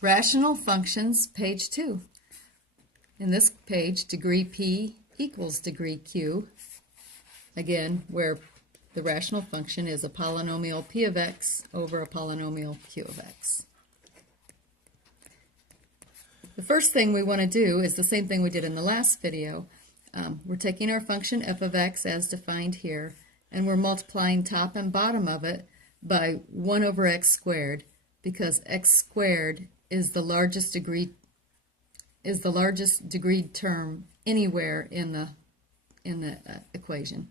Rational functions, page 2. In this page, degree p equals degree q, again, where the rational function is a polynomial p of x over a polynomial q of x. The first thing we want to do is the same thing we did in the last video. We're taking our function f of x as defined here, and we're multiplying top and bottom of it by 1 over x squared, because x squared is the largest degree term anywhere in the equation.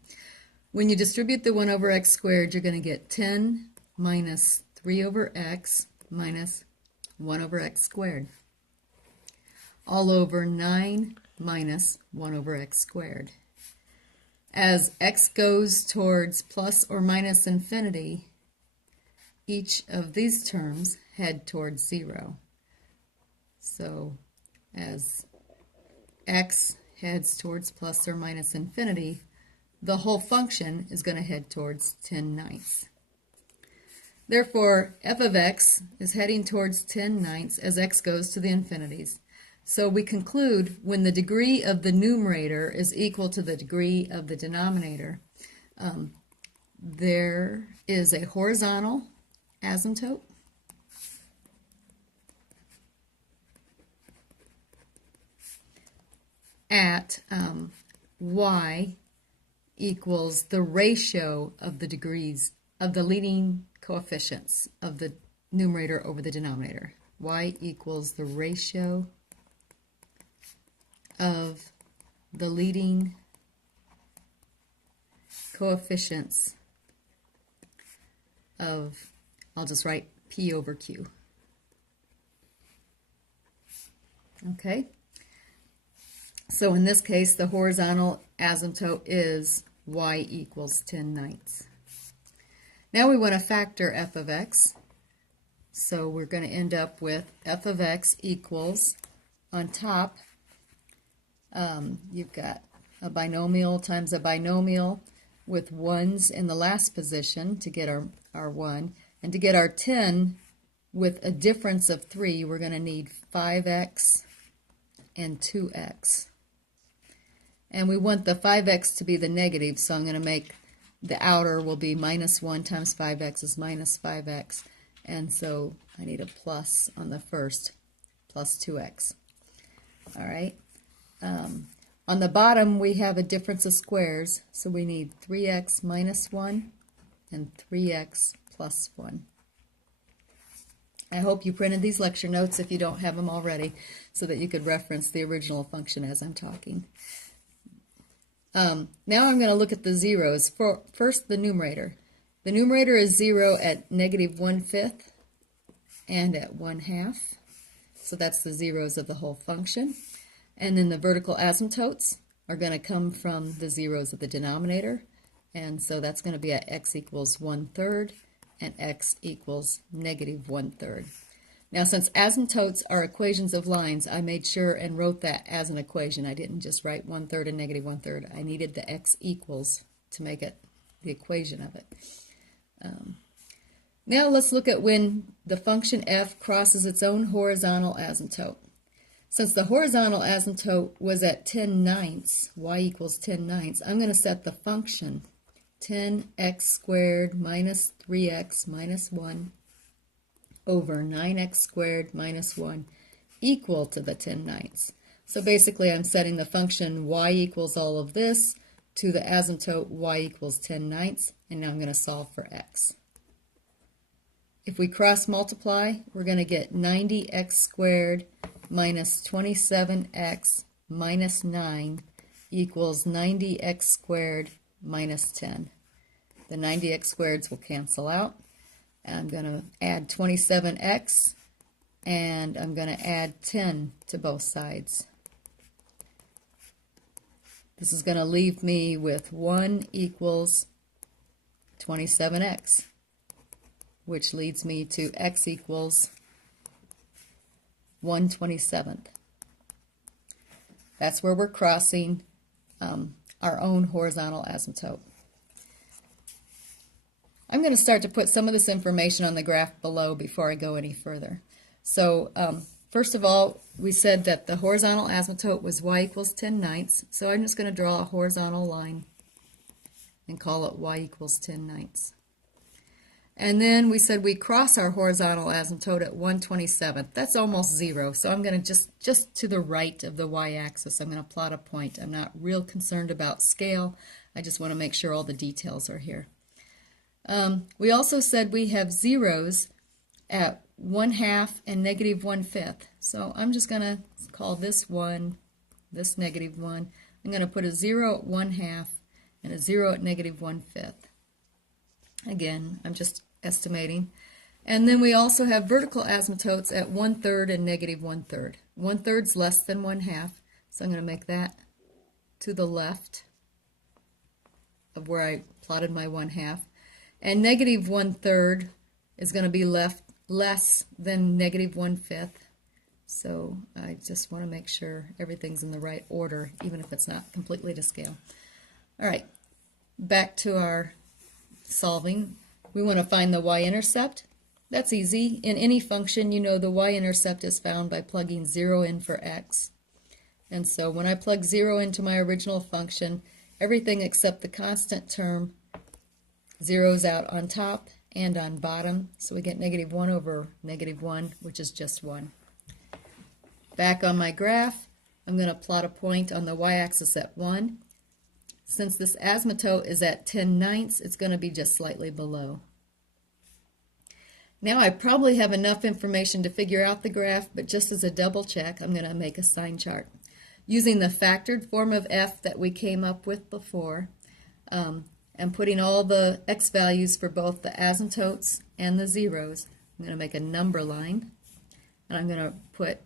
When you distribute the 1 over x squared, you're going to get 10 minus 3 over x minus 1 over x squared, all over 9 minus 1 over x squared. As x goes towards plus or minus infinity, each of these terms head towards 0. So as x heads towards plus or minus infinity, the whole function is going to head towards 10/9. Therefore, f of x is heading towards 10/9 as x goes to the infinities. So we conclude when the degree of the numerator is equal to the degree of the denominator, there is a horizontal asymptote at y equals the ratio of the degrees of the leading coefficients of the numerator over the denominator. Y equals the ratio of the leading coefficients of, I'll just write P over Q. Okay? So in this case, the horizontal asymptote is y equals 10/9. Now we want to factor f of x. So we're going to end up with f of x equals, on top, you've got a binomial times a binomial with 1s in the last position to get our 1. And to get our 10 with a difference of 3, we're going to need 5x and 2x. And we want the 5x to be the negative, so I'm going to make the outer will be minus 1 times 5x is minus 5x. And so I need a plus on the first, plus 2x. All right. On the bottom, we have a difference of squares, so we need 3x minus 1 and 3x plus 1. I hope you printed these lecture notes if you don't have them already, so that you could reference the original function as I'm talking. Now I'm going to look at the zeros. First, the numerator. The numerator is 0 at negative 1/5 and at 1/2. So that's the zeros of the whole function. And then the vertical asymptotes are going to come from the zeros of the denominator. And so that's going to be at x equals 1/3 and x equals negative 1/3. Now, since asymptotes are equations of lines, I made sure and wrote that as an equation. I didn't just write 1/3 and negative 1/3. I needed the x equals to make it the equation of it. Now let's look at when the function f crosses its own horizontal asymptote. Since the horizontal asymptote was at 10/9, y equals 10/9, I'm going to set the function 10x squared minus 3x minus 1 over 9x squared minus 1 equal to the 10/9. So basically I'm setting the function y equals all of this to the asymptote y equals 10/9, and now I'm going to solve for x. If we cross multiply, we're going to get 90x squared minus 27x minus 9 equals 90x squared minus 10. The 90x squareds will cancel out. I'm going to add 27x, and I'm going to add 10 to both sides. This is going to leave me with 1 equals 27x, which leads me to x equals 1/27. That's where we're crossing our own horizontal asymptote. I'm going to start to put some of this information on the graph below before I go any further. So first of all, we said that the horizontal asymptote was y equals 10/9. So I'm just going to draw a horizontal line and call it y equals 10/9. And then we said we cross our horizontal asymptote at 1/27. That's almost 0. So I'm going to just to the right of the y-axis, I'm going to plot a point. I'm not real concerned about scale. I just want to make sure all the details are here. We also said we have zeros at 1/2 and -1/5. So I'm just going to call this 1, this -1. I'm going to put a 0 at 1/2 and a 0 at -1/5. Again, I'm just estimating. And then we also have vertical asymptotes at 1/3 and -1/3. 1/3's less than 1/2, so I'm going to make that to the left of where I plotted my 1/2. And -1/3 is going to be less than -1/5. So I just want to make sure everything's in the right order, even if it's not completely to scale. All right, back to our solving. We want to find the y-intercept. That's easy. In any function, you know the y-intercept is found by plugging 0 in for x. And so when I plug 0 into my original function, everything except the constant term zeroes out on top and on bottom. So we get -1 over -1, which is just 1. Back on my graph, I'm going to plot a point on the y-axis at 1. Since this asymptote is at 10/9, it's going to be just slightly below. Now I probably have enough information to figure out the graph, but just as a double check, I'm going to make a sign chart. Using the factored form of f that we came up with before, and putting all the x values for both the asymptotes and the zeros, I'm going to make a number line, and I'm going to put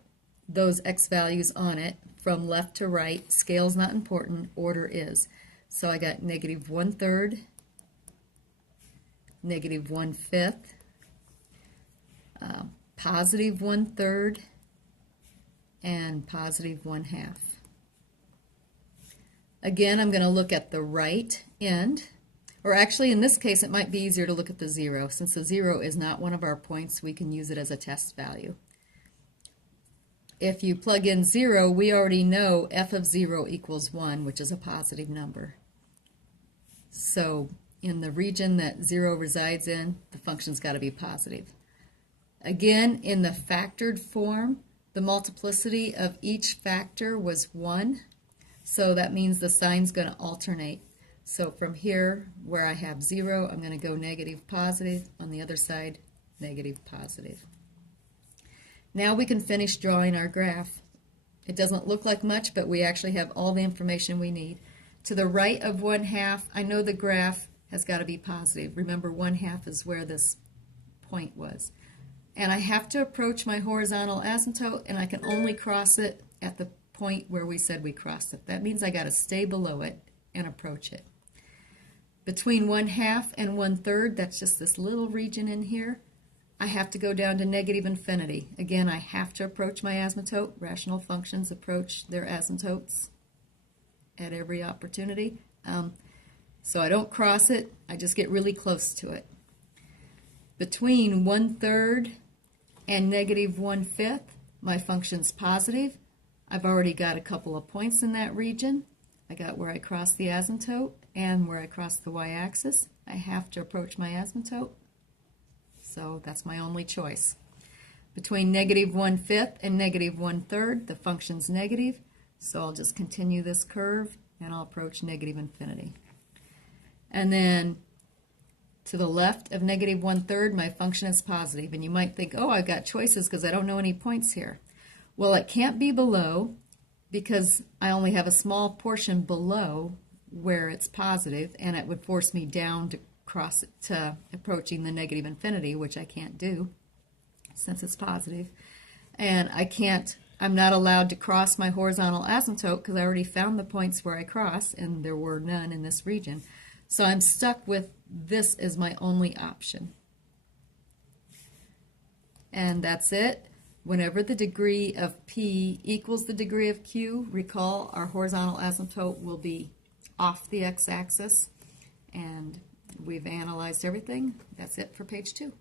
those x values on it from left to right. Scale's not important, order is. So I got -1/3, -1/5, +1/3, and +1/2. Again, I'm going to look at the right end, or actually in this case it might be easier to look at the 0. Since the 0 is not one of our points, we can use it as a test value. If you plug in 0, we already know f of 0 equals 1, which is a positive number. So in the region that 0 resides in, the function's got to be positive. Again, in the factored form, the multiplicity of each factor was 1, so that means the sign's going to alternate. So from here, where I have 0, I'm going to go negative, positive. On the other side, negative, positive. Now we can finish drawing our graph. It doesn't look like much, but we actually have all the information we need. To the right of 1/2, I know the graph has got to be positive. Remember, 1/2 is where this point was. And I have to approach my horizontal asymptote, and I can only cross it at the point where we said we crossed it. That means I got to stay below it and approach it. Between 1/2 and 1/3, that's just this little region in here, I have to go down to -infinity. Again, I have to approach my asymptote. Rational functions approach their asymptotes at every opportunity. So I don't cross it, I just get really close to it. Between 1/3 and -1/5, my function's positive. I've already got a couple of points in that region. I got where I crossed the asymptote and where I crossed the y-axis. I have to approach my asymptote, so that's my only choice. Between -1/5 and -1/3, the function's negative, so I'll just continue this curve and I'll approach -infinity. And then to the left of -1/3, my function is positive. And you might think, oh, I've got choices because I don't know any points here. Well, it can't be below because I only have a small portion below where it's positive, and it would force me down to cross it to approaching the -infinity, which I can't do since it's positive. And I'm not allowed to cross my horizontal asymptote because I already found the points where I cross, and there were none in this region. So I'm stuck with this as my only option. And that's it. Whenever the degree of P equals the degree of Q, recall our horizontal asymptote will be off the x-axis. And we've analyzed everything. That's it for page 2.